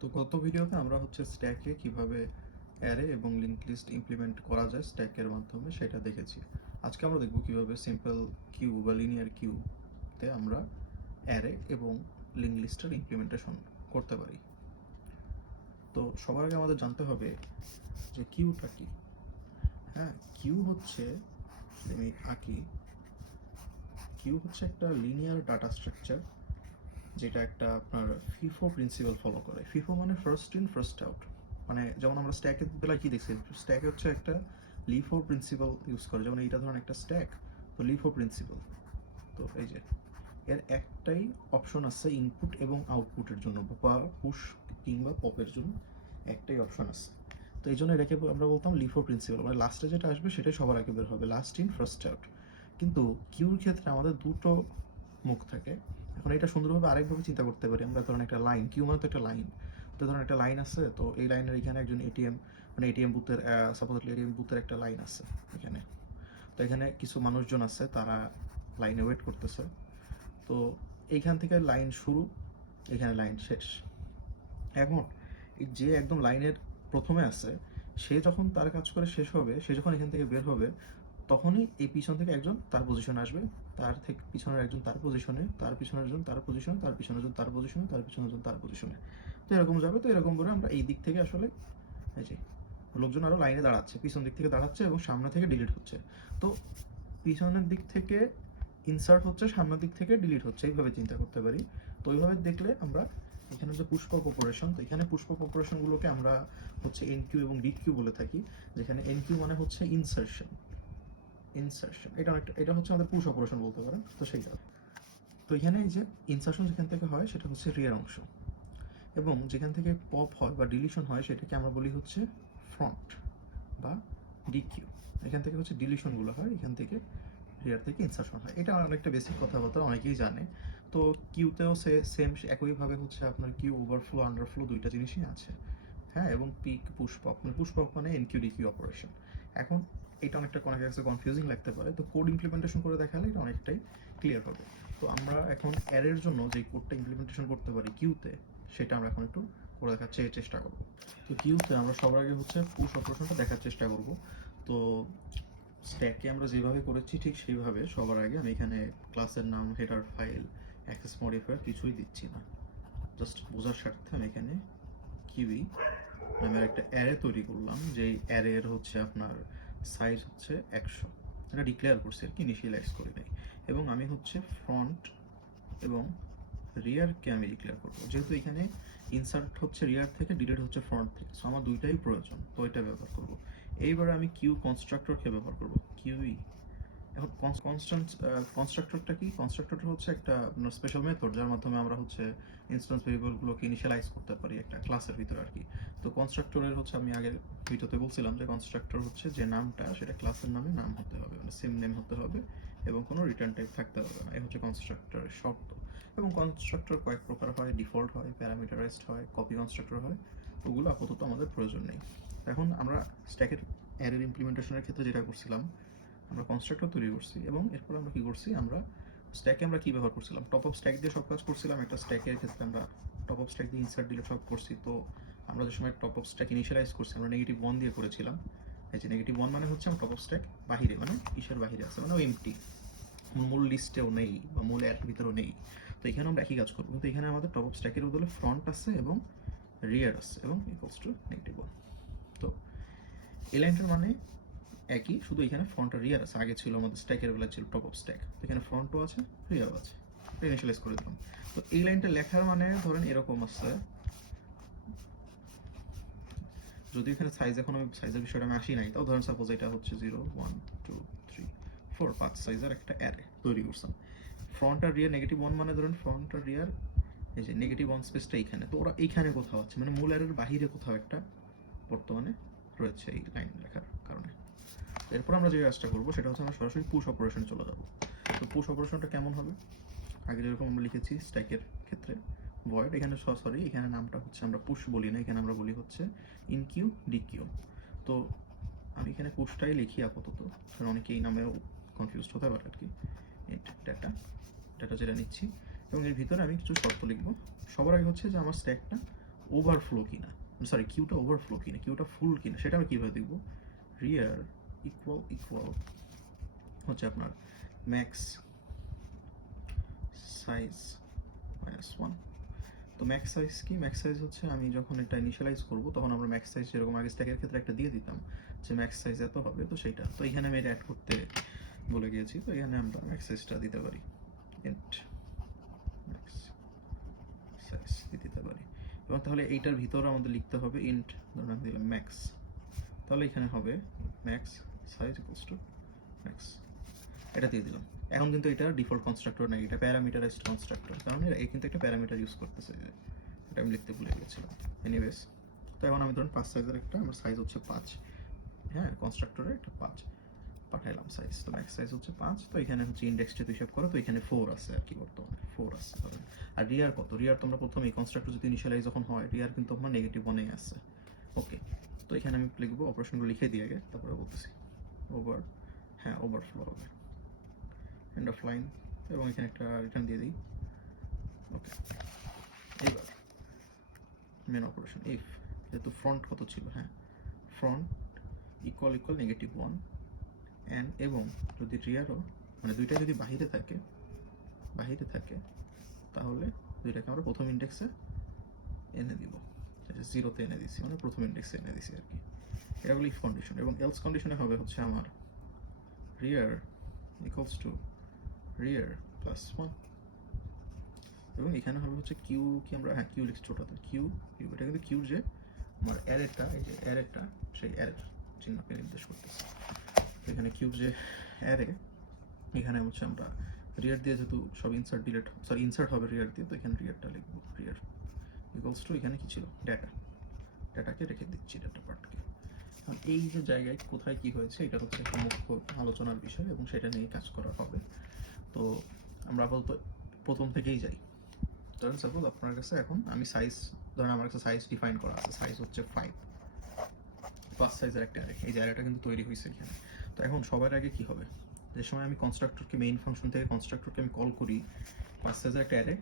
তো গত ভিডিওতে আমরা স্ট্যাকে কিভাবে অ্যারে এবং লিঙ্ক লিস্ট ইমপ্লিমেন্ট করা যায় স্ট্যাকের মাধ্যমে সেটা দেখেছি। আজকে আমরা দেখব কিভাবে সিম্পল কিউ বা লিনিয়ার কিউতে আমরা অ্যারে এবং লিঙ্ক লিস্টের ইমপ্লিমেন্টেশন করতে পারি। তো সবার আগে আমাদের জানতে হবে যে কিউটা কি। হ্যাঁ, কিউ হচ্ছে, আমি আঁকি, কিউ হচ্ছে একটা লিনিয়ার ডাটা স্ট্রাকচার যেটা একটা আপনার ফিফো প্রিন্সিপাল ফলো করে। ফিফো মানে ফার্স্ট ইন ফার্স্ট আউট, মানে যেমন আমরা স্ট্যাকের বেলায় কি দেখছি, স্ট্যাক হচ্ছে একটা লিফো প্রিন্সিপাল ইউজ করে। যেমন এইটা ধরুন একটা স্ট্যাক, তো লিফো প্রিন্সিপাল। তো এই যে এর একটাই অপশন আছে ইনপুট এবং আউটপুটের জন্য, বা পুশ কিংবা পপের জন্য একটাই অপশন আছে। তো এই জন্য এটাকে আমরা বলতাম লিফো প্রিন্সিপাল, মানে লাস্টে যেটা আসবে সেটাই সবার আগে বের হবে, লাস্ট ইন ফার্স্ট আউট। কিন্তু কিউর ক্ষেত্রে আমাদের দুটো মুখ থাকে। এখন এটা সুন্দরভাবে আরেকভাবে চিন্তা করতে পারি আমরা। ধরুন একটা লাইন, কিউ মানে তো একটা লাইন। তো ধরুন একটা লাইন আছে, তো এই লাইনের এখানে একজন এটিএম, মানে এটিএম বুথের, সাপোজলি এটিএম বুথের একটা লাইন আছে এখানে। তো এখানে কিছু মানুষজন আছে, তারা লাইনে ওয়েট করতেছে। তো এইখান থেকে লাইন শুরু, এখানে লাইন শেষ। এখন এই যে একদম লাইনের প্রথমে আছে, সে যখন তার কাজ করে শেষ হবে, সে যখন এখান থেকে বের হবে, তখনই এই পিছন থেকে একজন তার পজিশনে আসবে, তার থেকে পিছনের একজন তার পজিশনে, তার পিছনের একজন তার পজিশনে, তার পিছনের একজন তার পজিশনে, তার পিছনের একজন তার পজিশনে। তো এরকম যাবে। তো এরকম করে আমরা এই দিক থেকে আসলে এই যে লোকজন আরও লাইনে দাঁড়াচ্ছে, পিছন দিক থেকে দাঁড়াচ্ছে এবং সামনে থেকে ডিলিট হচ্ছে। তো পিছনের দিক থেকে ইনসার্ট হচ্ছে, সামনের দিক থেকে ডিলিট হচ্ছে, এইভাবে চিন্তা করতে পারি। তো ওইভাবে দেখলে আমরা এখানে যে পুষ্পক অপারেশন, তো এখানে পুষ্পক অপারেশনগুলোকে আমরা এনকিউ এবং ডিকিউ বলে থাকি। যেখানে এনকিউ মানে হচ্ছে ইনসার্শন, এটা হচ্ছে আমাদের পুশ অপারেশন বলতে পারেন। তো সেইটা, তো এখানে এই যে ইনসার্শন যেখান থেকে হয় সেটা হচ্ছে রিয়ার অংশ, এবং যেখান থেকে পপ হয় বা ডিলিশন হয় সেটাকে আমরা বলি হচ্ছে ফ্রন্ট বা ডিকিউ। এখান থেকে হচ্ছে ডিলিশনগুলো হয়, এখান থেকে রিয়ার থেকে ইনসার্শন হয়। এটা অনেকটা বেসিক কথাবার্তা, অনেকেই জানে। তো কিউতেও সেম একইভাবে আপনার কিউ ওভারফ্লো আন্ডারফ্লো দুইটা জিনিসই আছে। হ্যাঁ, এবং পিক পুশ পপ, মানে পুশ পপ মানে এনকিউ ডিকিউ অপারেশন। এখন এটা অনেকটা অনেকের কাছে কনফিউজিং লাগতে পারে, তো কোড ইমপ্লিমেন্টেশন করে দেখালে এটা অনেকটাই ক্লিয়ার হবে। তো আমরা এখন অ্যারের জন্য যে কোডটা ইমপ্লিমেন্টেশন করতে পারি কিউতে, সেটা আমরা এখন একটু করে দেখার চেষ্টা করব। তো কিউতে আমরা সবার আগে পুশ অপারেশনটা দেখার চেষ্টা করব। তো স্ট্যাকে আমরা যেভাবে করেছি ঠিক সেইভাবে সবার আগে আমি এখানে ক্লাসের নাম, হেডার ফাইল, অ্যাক্সেস মডিফায়ার কিছুই দিচ্ছি না। জাস্ট বোঝার স্বার্থে আমি এখানে কিউই নামের একটা অ্যারে তৈরি করলাম, যে অ্যারের আপনার সাইজ 100। এটা ডিক্লেয়ার করছি আর কি, ইনিশিয়ালাইজ করি নাই। এবং আমি ফ্রন্ট এবং রিয়ারকে আমি ডিক্লেয়ার করবো, যেহেতু এখানে ইনসার্ট রিয়ার থেকে, ডিলিট ফ্রন্ট থেকে, সো আমার দুইটাই প্রয়োজন, তো এটা ব্যবহার করব। এইবার আমি কিউ কনস্ট্রাক্টরকে ব্যবহার করব, কিউই। এখন কনস্ট্রাক্টরটা কি? কনস্ট্রাক্টরটা হচ্ছে একটা স্পেশাল মেথড, যার মাধ্যমে আমরা ইনস্ট্যান্স ভেরিয়েবলগুলোকে ইনিশিয়ালাইজ করতে পারি একটা ক্লাসের ভিতরে আর কি। তো কনস্ট্রাক্টরের আমি আগের ভিডিওতে বলছিলাম যে কনস্ট্রাক্টর যে নামটা, সেটা ক্লাসের নামে নাম হতে হবে, মানে সেম নেম হতে হবে, এবং কোনো রিটার্ন টাইপ থাকতে হবে না। এই কনস্ট্রাক্টরের শর্ত। এবং কনস্ট্রাক্টর কয়েক প্রকার হয়, ডিফল্ট হয়, প্যারামিটারাইজড হয়, কপি কনস্ট্রাক্টর হয়। ওগুলো আপাতত আমাদের প্রয়োজন নেই। এখন আমরা স্ট্যাকের অ্যারের ইমপ্লিমেন্টেশনের ক্ষেত্রে যেটা করছিলাম, আমরা কনস্ট্রাক্টর তৈরি করছি, এবং এরপর আমরা কি করছি, আমরা স্ট্যাকে আমরা কি ব্যবহার করছিলাম, টপ অফ স্ট্যাক দিয়ে সব কাজ করছিলাম। একটা স্ট্যাকের ক্ষেত্রে আমরা টপ অফ স্ট্যাক দিয়ে ইনসার্ট দিলে সব করছি। তো আমরা যে সময় টপ অফ স্ট্যাক ইনিশিয়ালাইজ করছি, আমরা -1 দিয়ে করেছিলাম। এই যে -1 মানে আমরা টপ অফ স্ট্যাক বাহিরে, মানে ইসের বাহিরে আছে, মানে এমটি, মূল লিস্টেও নেই বা মূল অ্যাড ভিতরেও নেই। তো এখানে আমরা একই কাজ করবো। তো এখানে আমাদের টপ অফ স্ট্যাকের বদলে ফ্রন্ট আছে এবং রিয়ার আছে, এবং ইকুয়ালস টু -1। তো এই লাইনটার মানে একই, শুধু এখানে ফ্রন্ট আর রিয়ার আছে। আগে ছিল আমাদের স্ট্যাকের বেলা ছিল টপ অফ স্ট্যাক, এখানে ফ্রন্টও আছে, রিয়ারও আছে। ইনিশিয়ালাইজ করে দিলাম। তো এই লাইনটা লেখার মানে ধরেন এরকম আছে, যদি এখানে সাইজ, এখন আমি সাইজের বিষয়টা আমি আসি নাই, তাও ধরেন সাপোজ এটা 0 1 2 3 4 5 সাইজের একটা অ্যারে তৈরি করলাম। ফ্রন্ট আর রিয়ার -1 মানে ধরেন ফ্রন্ট আর রিয়ার, এই যে -1 স্পেসটা এইখানে, তো ওরা এইখানে কোথাও আছে, মানে মূল অ্যারের বাহিরে কোথাও একটা বর্তমানে রয়েছে এই লাইন লেখার কারণে। এরপর আমরা যে কাজটা করবো সেটা আমরা সরাসরি পুশ অপারেশনে চলে যাব। তো পুশ অপারেশনটা কেমন হবে, আগে যেরকম আমরা লিখেছি স্ট্যাকের ক্ষেত্রে ভয়েড, এখানে সরি এখানে নামটা আমরা পুশ বলি না, এখানে আমরা বলি ইনকিউ ডিকিউ। তো আমি এখানে পুশটাই লিখি আপাতত, কারণ অনেকে এই নামেও কনফিউজড হতে পারে আর কি। ডাটা যেটা নিচ্ছি, এবং এর ভিতরে আমি কিছু শর্ত লিখবো। সবার আগে যে আমার স্ট্যাকটা ওভারফ্লো কিনা, সরি কিউটা ওভারফ্লো কিনা, কিউটা ফুল কিনা, সেটা আমরা কীভাবে দেখব? রিয়ার ইকুয়াল হচ্ছে আপনার ম্যাক্স সাইজ মাইনাস ওয়ান। তো ম্যাক্স সাইজ কি? ম্যাক্স সাইজ হচ্ছে আমি যখন এটা ইনিশিয়ালাইজ করবো তখন আমরা ম্যাক্স সাইজ যেরকম আগে স্ট্যাকের ক্ষেত্রে একটা দিয়ে দিতাম যে ম্যাক্স সাইজ এত হবে, তো সেইটা তো এখানে আমি এটা অ্যাড করতে বলে গিয়েছি, তো এখানে আমরা ম্যাক্স সাইজটা দিতে পারি, ইন্ট ম্যাক্স সাইজ দিতে পারি। এবং তাহলে এইটার ভিতরে আমাদের লিখতে হবে ইন্ট, ধরুন আমি দিলাম ম্যাক্স, তাহলে এখানে হবে max size equals to max, এটা দিয়ে দিলাম। এখন কিন্তু এটা ডিফল্ট কনস্ট্রাক্টর নাই, এটা প্যারামিটারাইজড কনস্ট্রাক্টর, কারণ এই কিন্তু একটা প্যারামিটার ইউজ করতেছে, এটা আমি লিখতে ভুলে গেছিলাম। এনিওয়েজ, তো এখন আমি ধরুন 5 সাইজের একটা, আমার সাইজ হচ্ছে 5, হ্যাঁ কনস্ট্রাক্টরে একটা 5 পাঠাইলাম সাইজ, তো ম্যাক্স সাইজ হচ্ছে 5, তো এখানে হচ্ছে ইন্ডেক্স যেহেতু হিসাব করো, তো এখানে 4 আছে আর কি, বর্তমানে 4 আছে ধরেন। আর রিয়ার কত? রিয়ার তোমরা প্রথমে এই কনস্ট্রাক্টর যদি ইনিশিয়ালাইজ যখন হয়, রিয়ার কিন্তু আপনার নেগেটিভ 1 আছে। ওকে, তো এখানে আমি লিখবো, অপারেশনগুলো লিখে দিয়ে আগে তারপরে বলতেছি। ওভার, হ্যাঁ ওভারফ্লো হবে, এন্ড অফ লাইন, এবং এখানে একটা রিটার্ন দিয়ে দিই। ওকে, এইবার মেন অপারেশন ইফ, যেহেতু ফ্রন্ট কত ছিল, হ্যাঁ ফ্রন্ট ইকুয়াল নেগেটিভ 1, অ্যান্ড এবং যদি রিয়ারও, মানে দুইটা যদি বাহিরে থাকে তাহলে দুইটাকে আমরা প্রথম ইন্ডেক্সে এনে দিব, জিরোতে এনে দিছি, মানে প্রথম ইন্ডেক্সে এনে দিছি আর কি। এটা হলো ইফ কন্ডিশন। এবং এলস কন্ডিশনে হবে হচ্ছে আমার রিয়ার ইকুয়ালস টু রিয়ার প্লাস 1, এবং এখানে হবে হচ্ছে কিউ, কি আমরা হ্যাঁ কিউ লিখছি ছোটাতে, কিউ এটা কিন্তু কিউ যে আমার অ্যারেটা, এই যে অ্যারেটা, সেই অ্যারের চিহ্নকে নির্দেশ করতেছে। এখানে কিউব যে অ্যারে, এখানে হচ্ছে আমরা রিয়ার দিয়ে যেহেতু সব ইনসার্ট হবে রিয়ার দিয়ে, তো এখানে রিয়ারটা লিখবো, রিয়ার ইকুয়ালস টু, এখানে কি ছিল ডাটাকে রেখে দিচ্ছি, ডাটা পার্টকে। এই যে জায়গায় কোথায় কি হয়েছে, এটা হচ্ছে একটা মুখ্য আলোচনার বিষয়, এবং সেটা নিয়ে কাজ করা হবে। তো আমরা আপাতত প্রথম থেকেই যাই। ধরেন সাপোজ আপনার কাছে এখন আমি সাইজ, ধরেন আমার কাছে সাইজ ডিফাইন করা আছে, সাইজ হচ্ছে 5 সাইজের একটা অ্যারে, এই যে অ্যারেটা কিন্তু তৈরি হয়েছে এখানে। তো এখন সবার আগে কি হবে, যে সময় আমি কনস্ট্রাক্টরকে মেইন ফাংশন থেকে কনস্ট্রাক্টরকে আমি কল করি, 5 সাইজের একটা অ্যারে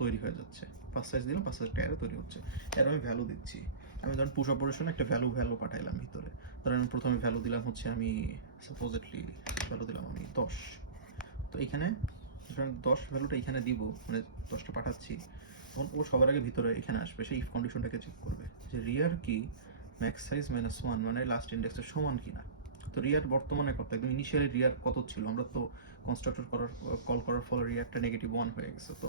তৈরি হয়ে যাচ্ছে, 5 সাইজ দিলাম, 5 সাইজের একটা অ্যারে তৈরি হচ্ছে। এর আমি ভ্যালু দিচ্ছি, আমি ধরেন পুশ অপারেশনে একটা ভ্যালু পাঠাইলাম ভিতরে, ধরেন আমি প্রথমে ভ্যালু দিলাম হচ্ছে, আমি সাপোজেটলি ভ্যালু দিলাম আমি 10, তো এখানে 10 ভ্যালুটা এখানে দিব, মানে 10টা পাঠাচ্ছি, তখন ও সবার আগে ভিতরে এখানে আসবে, সেই ইফ কন্ডিশনটাকে চেক করবে যে রিয়ার কি ম্যাক্স সাইজ মাইনাস 1, মানে লাস্ট ইন্ডেক্সের সমান কিনা। তো রিয়ার বর্তমানে কত, একদম ইনিশিয়ালি রিয়ার কত ছিল, আমরা তো কনস্ট্রাক্টর কল করার ফলে রিয়ারটা নেগেটিভ 1 হয়ে গেছে, তো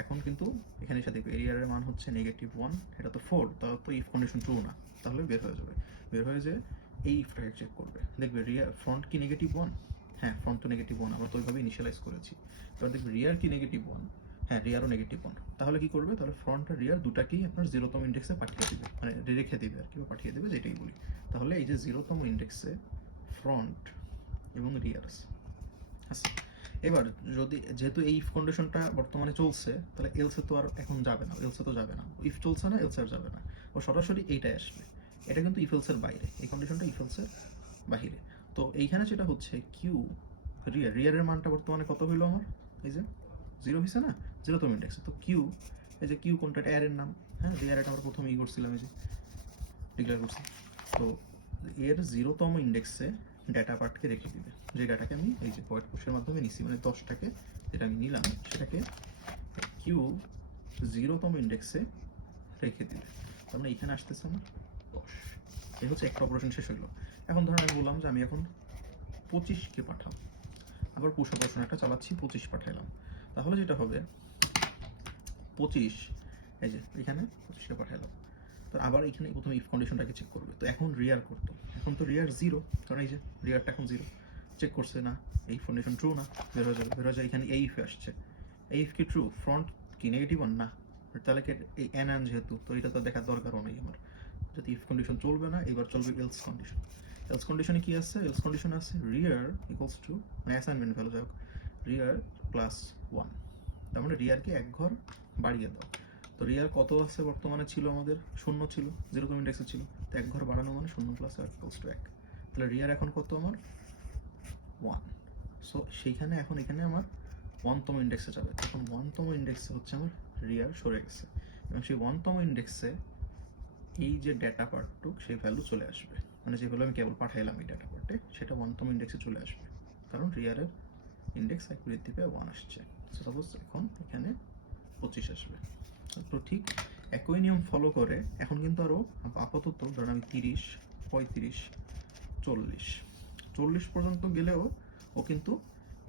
এখন কিন্তু এখানে এসে দেখবে রিয়ারের মান হচ্ছে নেগেটিভ 1, এটা তো 4, তাহলে তো ইফ কন্ডিশন ট্রু না, তাহলে বের হয়ে যে এই ইফটাকে চেক করবে, দেখবে রিয়ার ফ্রন্ট কি নেগেটিভ 1, হ্যাঁ ফ্রন্ট তো নেগেটিভ 1, আমরা তো ওইভাবে ইনিশিয়ালাইজ করেছি। এবার দেখবে রিয়ার কি নেগেটিভ 1, হ্যাঁ রিয়ারও নেগেটিভ 1, তাহলে কি করবে, তাহলে ফ্রন্ট আর রিয়ার দুটাকেই আপনার 0তম ইন্ডেক্সে পাঠিয়ে দিবে, মানে রেখে দিবে আর কি, পাঠিয়ে দেবে যেটাই বলি। তাহলে এই যে 0তম ইন্ডেক্সে ফ্রন্ট এবং রিয়ার আছে। এবার যদি যেহেতু এই ইফ কন্ডিশনটা বর্তমানে চলছে, তাহলে এলসে তো আর এখন যাবে না, ইফ চলছে না, এলসে আর যাবে না, ও সরাসরি এইটাই আসবে। এটা কিন্তু ইফ এলসের বাইরে, এই কন্ডিশনটা ইফ এলসের বাইরে। তো এইখানে যেটা হচ্ছে কিউ রিয়ারের মানটা বর্তমানে কত হইলো আমার, এই যে 0 হয়েছে না 0তম ইন্ডেক্সে, তো কিউ, এই যে কিউ কোনটা, এটা অ্যারের নাম, হ্যাঁ যে অ্যারেটা আমরা প্রথমে করছিলাম, এই যে ডিক্লেয়ার করছি, তো এর 0তম ইন্ডেক্সে ডেটা পার্টকে রেখে দিবে, যে ডাটাকে আমি এই যে পয়েন্ট পুশের মাধ্যমে নিছি, মানে 10টাকে যেটা আমি নিলাম সেটাকে কিউ 0তম ইন্ডেক্সে রেখে দিবে, তার মানে এখানে আসতেছে আমার 10। এই হচ্ছে একটা অপারেশন শেষ হইলো। এখন ধরেন আমি বললাম যে আমি এখন 25কে পাঠাও, আবার পুশ অপারেশন একটা চালাচ্ছি, 25 পাঠাইলাম, তাহলে যেটা হবে 25, এই যে এখানে 25কে পাঠাইলাম, তো আবার এখানে প্রথমে ইফ কন্ডিশনটাকে চেক করবে। তো এখন রিয়ার করতো, এখন তো রিয়ার 0, কারণ এই যে রিয়ারটা এখন 0, চেক করছে না, এই কন্ডিশন ট্রু না, বের হয়ে যায় এখানে এই ইফে আসছে, এই ইফ কি ট্রু, ফ্রন্ট কি নেগেটিভ 1 না, তাহলে কি এই এন যেহেতু, তো এটা তো দেখার দরকারও নেই আমার, যদি ইফ কন্ডিশন চলবে না, এবার চলবে এলস কন্ডিশন। এলস কন্ডিশনে কি আছে, এলস কন্ডিশনে আছে রিয়ার ইকুয়ালস টু, মানে অ্যাসাইনমেন্ট ভ্যালু যাই হোক, রিয়ার প্লাস 1, তার মানে রিয়ারকে এক ঘর বাড়িয়ে দাও। তো রিয়ার কত আছে বর্তমানে, ছিল আমাদের 0 ছিল, 0তম ইন্ডেক্সে ছিল, তো এক ঘর বাড়ানো মানে 0 প্লাস আর ইকুয়ালস টু 1, তাহলে রিয়ার এখন কত আমার 1, সো সেইখানে এখন এখানে আমার 1তম ইন্ডেক্সে যাবে, তখন 1তম ইন্ডেক্সে হচ্ছে আমার রিয়ার সরে গেছে, এবং সেই 1তম ইন্ডেক্সে এই যে ডেটা পার্টটুক সেই ভ্যালু চলে আসবে, মানে যে ভ্যালু আমি কেবল পাঠাইলাম এই ডেটা পার্টে সেটা 1তম ইন্ডেক্সে চলে আসবে, কারণ রিয়ারের ইন্ডেক্স এক বৃদ্ধি পেয়ে 1 আসছে। সাপোজ এখন এখানে 25 আসবে। তো ঠিক একই নিয়ম ফলো করে এখন কিন্তু আরও আপাতত ধরেন আমি 30, 35, 40 পর্যন্ত গেলেও ও কিন্তু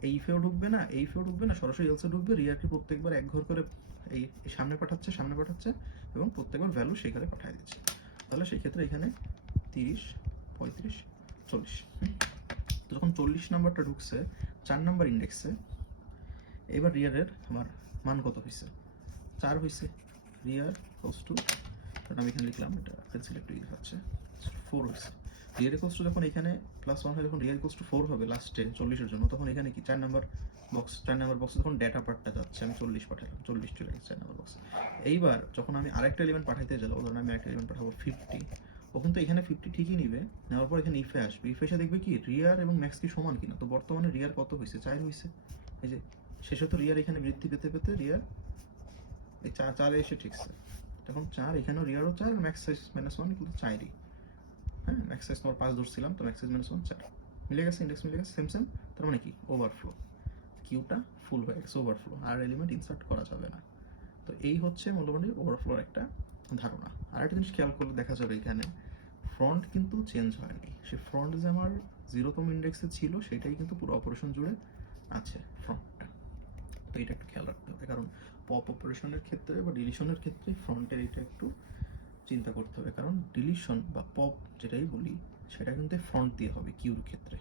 এই ইফেও ঢুকবে না, এই ইফেও ঢুকবে না, সরাসরি এলসে ঢুকবে। রিয়ারকে প্রত্যেকবার এক ঘর করে এই সামনে পাঠাচ্ছে এবং প্রত্যেকবার ভ্যালু সেই ঘরে পাঠিয়ে দিচ্ছে। তাহলে সেই ক্ষেত্রে এখানে 30, 35, 40, তো যখন 40 নাম্বারটা ঢুকছে 4 নাম্বার ইন্ডেক্সে, এবার রিয়ারের আমার মান কত হয়েছে? 4 হয়েছে। রিয়ার ইকুয়ালস টু, আমি এখানে লিখলাম, এটা পেন্সিল একটু ই হচ্ছে, 4 হয়েছে। রিয়ার ইকুয়ালস টু যখন এখানে +1 হয়, যখন রিয়ার ইকুয়ালস টু 4 হবে লাস্টে 40 এর জন্য, তখন এখানে কি 4 নাম্বার বক্সে যখন ডেটা পার্টটা যাচ্ছে, আমি 40 পাঠালাম, 40 চলে গেছে 4 নাম্বার বক্সে। এইবার যখন আমি আরেকটা এলিমেন্ট পাঠাইতে যাব, ধরুন আমি আরেকটা এলিমেন্ট পাঠাবো 50, ও কিন্তু এখানে 50 ঠিকই নিবে, নেওয়ার পর এখানে ইফে আসবে, ইফে এসে দেখবে কি রিয়ার এবং ম্যাক্স কি সমান কিনা। তো বর্তমানে রিয়ার কত হয়েছে? 4 হয়েছে। এই যে শেষে তো রিয়ার এখানে বৃদ্ধি পেতে পেতে রিয়ার এই 4 এসে ঠিকছে। তখন 4 এখানেও রিয়ারও 4, ম্যাক্স সাইজ -1 কিন্তু 4ই। হ্যাঁ, ম্যাক্স সাইজ তোমার 5 ধরছিলাম, তো ম্যাক্স সাইজ -1 4 মিলে গেছে, ইন্ডেক্স মিলে গেছে, সেম। তার মানে কি ওভারফ্লো, কিউটা ফুল হয়ে গেছে, ওভারফ্লো, আর এলিমেন্ট ইনসার্ট করা যাবে না। তো এই হচ্ছে মোটামুটি ওভারফ্লোর একটা ধারণা। আর একটা জিনিস খেয়াল করলে দেখা যাবে এখানে ফ্রন্ট কিন্তু চেঞ্জ হয়নি। সে ফ্রন্ট যে আমার 0তম ইন্ডেক্সে ছিল সেটাই কিন্তু পুরো অপারেশন জুড়ে আছে ফ্রন্টটা। তো এটা একটু খেয়াল রাখতে হবে, কারণ পপ অপারেশনের ক্ষেত্রে বা ডিলিশনের ক্ষেত্রে ফ্রন্টের এটা একটু চিন্তা করতে হবে, কারণ ডিলিশন বা পপ যেটাই বলি সেটা কিন্তু ফ্রন্ট দিয়ে হবে কিউর ক্ষেত্রে।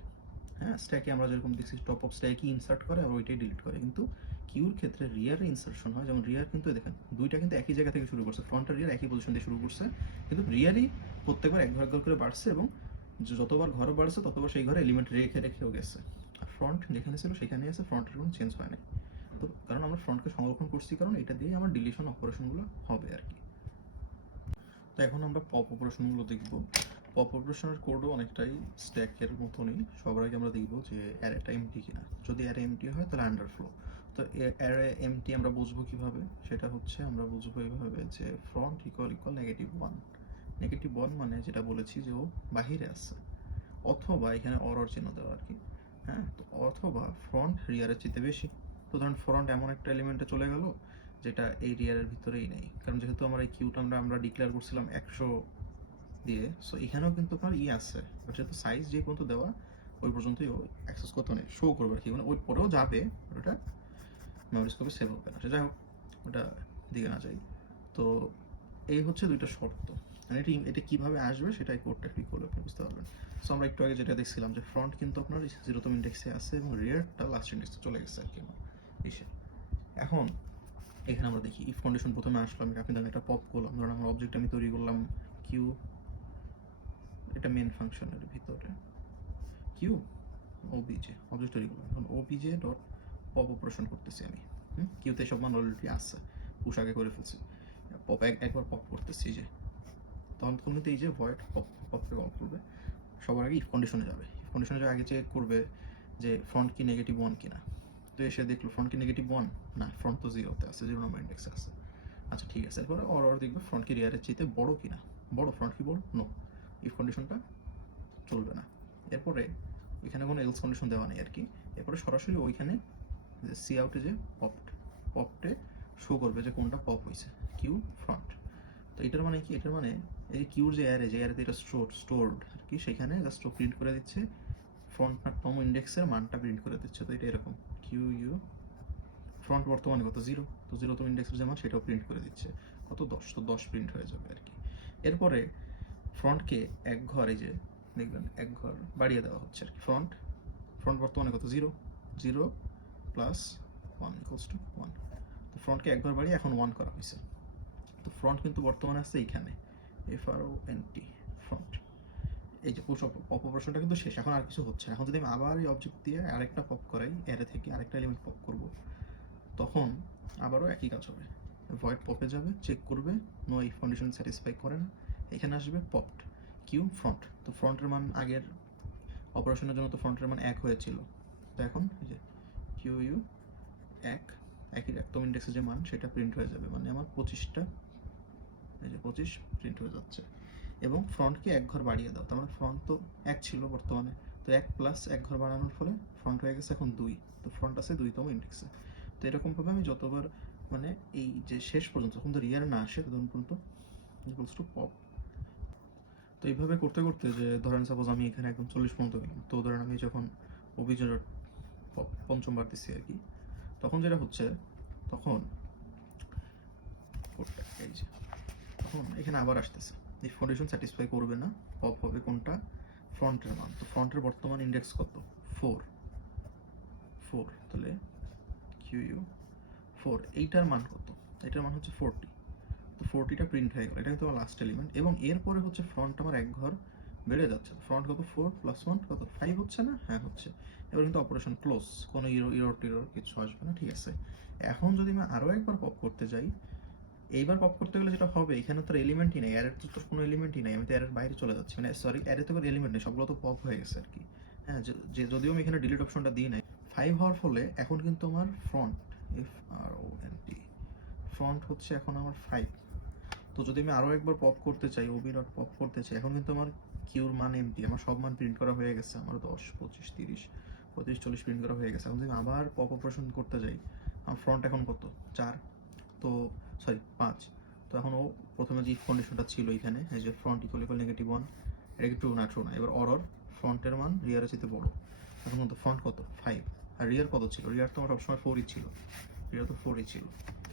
হ্যাঁ, স্ট্যাকে আমরা যেরকম দেখছি টপ অফ স্ট্যাকে ইনসার্ট করে আর ওইটাই ডিলিট করে, কিন্তু কিউর ক্ষেত্রে রিয়ারে ইনসার্শন হয়। যেমন রিয়ার কিন্তু দেখেন দুইটা কিন্তু একই জায়গা থেকে শুরু করছে, ফ্রন্ট আর রিয়ার একই পজিশন দিয়ে শুরু করছে, কিন্তু রিয়ারই প্রত্যেকবার এক ঘর করে বাড়ছে এবং যতবার ঘর বাড়ছে ততবার সেই ঘরে এলিমেন্ট রেখেও গেছে। আর ফ্রন্ট যেখানে ছিল সেখানেই আছে, ফ্রন্টের কোনো চেঞ্জ হয় না। তো কারণ আমরা ফ্রন্টকে সংরক্ষণ করছি, কারণ এটা দিয়ে আমার ডিলিশন অপারেশনগুলো হবে আর কি। তো এখন আমরা পপ অপারেশনগুলো দেখব। পপ অপারেশনের কোডও অনেকটাই স্ট্যাকের মতনই। সবার আগে আমরা দেখব যে অ্যারেটা এমটি কিনা। যদি অ্যারে এমটি হয় তাহলে আন্ডারফ্লো। তো অ্যারে এমটি আমরা বুঝবো কিভাবে? সেটা হচ্ছে আমরা বুঝবো এইভাবে যে ফ্রন্ট ইকুয়াল -1। -1 মানে যেটা বলেছি যে ও বাহিরে আছে, অথবা এখানে অর চিহ্ন দেওয়া আর কি। হ্যাঁ, তো অথবা ফ্রন্ট রিয়ারের চেয়ে বেশি। তো ধরুন ফ্রন্ট এমন একটা এলিমেন্টে চলে গেল যেটা এই রিয়ারের ভিতরেই নেই, কারণ যেহেতু আমরা এই কিউটা আমরা ডিক্লেয়ার করছিলাম 100 দিয়ে, সো এখানেও কিন্তু আপনার আছে, বাট যেহেতু সাইজ যে পর্যন্ত দেওয়া ওই পর্যন্তই ও অ্যাক্সেস করতে নেই, শো করবে আর কি, মানে ওই পরেও যাবে, ওটা মেমোরি স্কোপে সেভ হবে না। যাই হোক, ওটা দিকে না যাই। তো এই হচ্ছে দুইটা শর্ত, মানে এটা কীভাবে আসবে সেটা এই কোডটা ক্লিক করলে আপনি বুঝতে পারবেন। সো আমরা একটু আগে যেটা দেখছিলাম যে ফ্রন্ট কিন্তু আপনার 0তম ইন্ডেক্সে আছে এবং রিয়ারটা লাস্ট ইন্ডেক্সে চলে গেছে আর কি এসে। এখন এখানে আমরা দেখি ইফ কন্ডিশন প্রথমে আসলো, আমি আপনি এটা পপ করলাম, ধরুন আমার অবজেক্ট আমি তৈরি করলাম কিউ, এটা মেন ফাংশনের ভিতরে কিউ ওবিজে অবজেক্ট তৈরি করলাম, এখন ওবিজে ডট পপ অপারেশন করতেছি আমি। কিউতে সব মান অলরেডি আছে, পুশ আগে করে ফেলছি, পপ একবার পপ করতেছি যে, তখন কিন্তু এই যে ভয়েড পপকে কল করবে, সবার আগে ইফ কন্ডিশনে যাবে। ইফ কন্ডিশনে আগে চেক করবে যে ফ্রন্ট কি -1 কিনা। তো এসে দেখলো ফ্রন্ট কি -1 না, ফ্রন্ট তো 0তে আছে, 0 নম্বর ইন্ডেক্সে আছে। আচ্ছা ঠিক আছে, এরপরে অর দেখবে ফ্রন্ট কি রিয়ারের চাইতে বড় কিনা, বড়, ফ্রন্ট কি বড়, নো, ইফ কন্ডিশনটা চলবে না। এরপরে ওইখানে কোনো এলস কন্ডিশন দেওয়া নেই আর কি। এরপরে সরাসরি ওইখানে যে সি আউটে যে পপটে শো করবে যে কোনটা পপ হয়েছে, কিউ ফ্রন্ট। তো এটার মানে কি? এটার মানে এই কিউর যে অ্যারেতে এটা স্টোরড আর কি, সেখানে জাস্ট প্রিন্ট করে দিচ্ছে ফ্রন্টতম ইন্ডেক্সের মানটা প্রিন্ট করে দিচ্ছে। তো এটা এরকম কিউ ইউ ফ্রন্ট বর্তমানে কত 0, তো 0তম ইন্ডেক্সের যে মান সেটাও প্রিন্ট করে দিচ্ছে কত 10, তো 10 প্রিন্ট হয়ে যাবে আর কি। এরপরে ফ্রন্টকে এক ঘর, এই যে দেখবেন এক ঘর বাড়িয়ে দেওয়া হচ্ছে আর কি। ফ্রন্ট বর্তমানে কত 0, 0 প্লাস 1 ইকুয়ালস টু 1। তো ফ্রন্টকে এক ঘর বাড়িয়ে এখন 1 করা হয়েছে। তো ফ্রন্ট কিন্তু বর্তমানে আছে এইখানে FRONT ফ্রন্ট। এই যে পপ অপারেশনটা কিন্তু শেষ, এখন আর কিছু হচ্ছে না। এখন যদি আমি আবার এই অবজেক্ট দিয়ে আরেকটা পপ করাই, অ্যারে থেকে আরেকটা এলিমেন্ট পপ করব, তখন আবারও একই কাজ হবে। ভয়েড পপে যাবে, চেক করবে, নো ইফ কন্ডিশন স্যাটিসফাই করে না, এখানে আসবে পপড কিউ ফ্রন্ট। তো ফ্রন্টের মান আগের অপারেশনের জন্য তো ফ্রন্টের মান 1 হয়েছিল, তো এখন এই যে কিউ ইউ 1, একই একদম ইন্ডেক্সের যে মান সেটা প্রিন্ট হয়ে যাবে, মানে আমার 25টা এই যে 25 প্রিন্ট হয়ে যাচ্ছে। এবং ফ্রন্টকে এক ঘর বাড়িয়ে দাও, তার মানে ফ্রন্ট তো 1 ছিল বর্তমানে, তো 1 প্লাস 1 ঘর বাড়ানোর ফলে ফ্রন্ট হয়ে গেছে এখন 2, তো ফ্রন্ট আছে 2তম ইন্ডেক্সে। তো এরকমভাবে আমি যতবার মানে এই যে শেষ পর্যন্ত যখন তো রিয়ার না আসে তখন পর্যন্ত ইকুয়ালস টু পপ। তো এইভাবে করতে করতে যে ধরেন সাপোজ আমি এখানে একদম 40 পর্যন্ত গেলাম, তো ধরেন আমি যখন অভিযোগ পঞ্চমবার দিচ্ছি আর কি, তখন যেটা হচ্ছে তখন এই যে তখন এখানে আবার আসতেছে এই কন্ডিশন স্যাটিসফাই করবে না, পপ হবে কোনটা, ফ্রন্টের মান। তো ফ্রন্টের বর্তমান ইন্ডেক্স কত, 4, তাহলে কিউ 4, এইটার মান কত, এটার মান হচ্ছে 40। তো 40টা প্রিন্ট হয়ে গেল, এটা কিন্তু আমার লাস্ট এলিমেন্ট। এবং এরপরে হচ্ছে ফ্রন্ট আমার এক ঘর বেড়ে যাচ্ছে, ফ্রন্ট কত, 4 + 1 কত 5 হচ্ছে না, হ্যাঁ হচ্ছে। এবার কিন্তু অপারেশন ক্লোজ, কোনো ইরর টিরর কিছু আসবে না, ঠিক আছে। এখন যদি আমি আরও একবার পপ করতে যাই, এইবার পপ করতে গেলে যেটা হবে, এখানে তো এলিমেন্টই নেই, অ্যারের তো কোনো এলিমেন্টই নেই, আমি তো অ্যারের বাইরে চলে যাচ্ছি, মানে সরি অ্যারে তো কোনো এলিমেন্ট নেই, সবগুলো তো পপ হয়ে গেছে আর কি। হ্যাঁ, যে যদিও আমি এখানে ডিলিট অপশনটা দিই নাই, 5 হওয়ার ফলে এখন কিন্তু আমার ফ্রন্ট, FRONT, ফ্রন্ট হচ্ছে এখন আমার 5। তো যদি আমি আরও একবার পপ করতে চাই, ওবি ডট পপ করতে চাই, এখন কিন্তু আমার কিউর মান এমটি, আমার সব মান প্রিন্ট করা হয়ে গেছে, আমার 10, 25, 30, 35, 40 প্রিন্ট করা হয়ে গেছে। এখন যদি আমি আবার পপ অপারেশন করতে যাই, আমার ফ্রন্ট এখন কত, 4, তো সরি 5। তো এখন ও প্রথমে যে কন্ডিশনটা ছিল এখানে, এই যে ফ্রন্ট ইকুয়াল ইকুয়াল -1, এটা কি ট্রু না, ট্রু না। এবার অরর ফ্রন্টের মান রিয়ারের চেয়ে বড়, এখন কিন্তু ফ্রন্ট কত, 5, আর রিয়ার কত ছিল, রিয়ার তো আমার সবসময় 4ই ছিল, রিয়ার তো 4ই ছিল,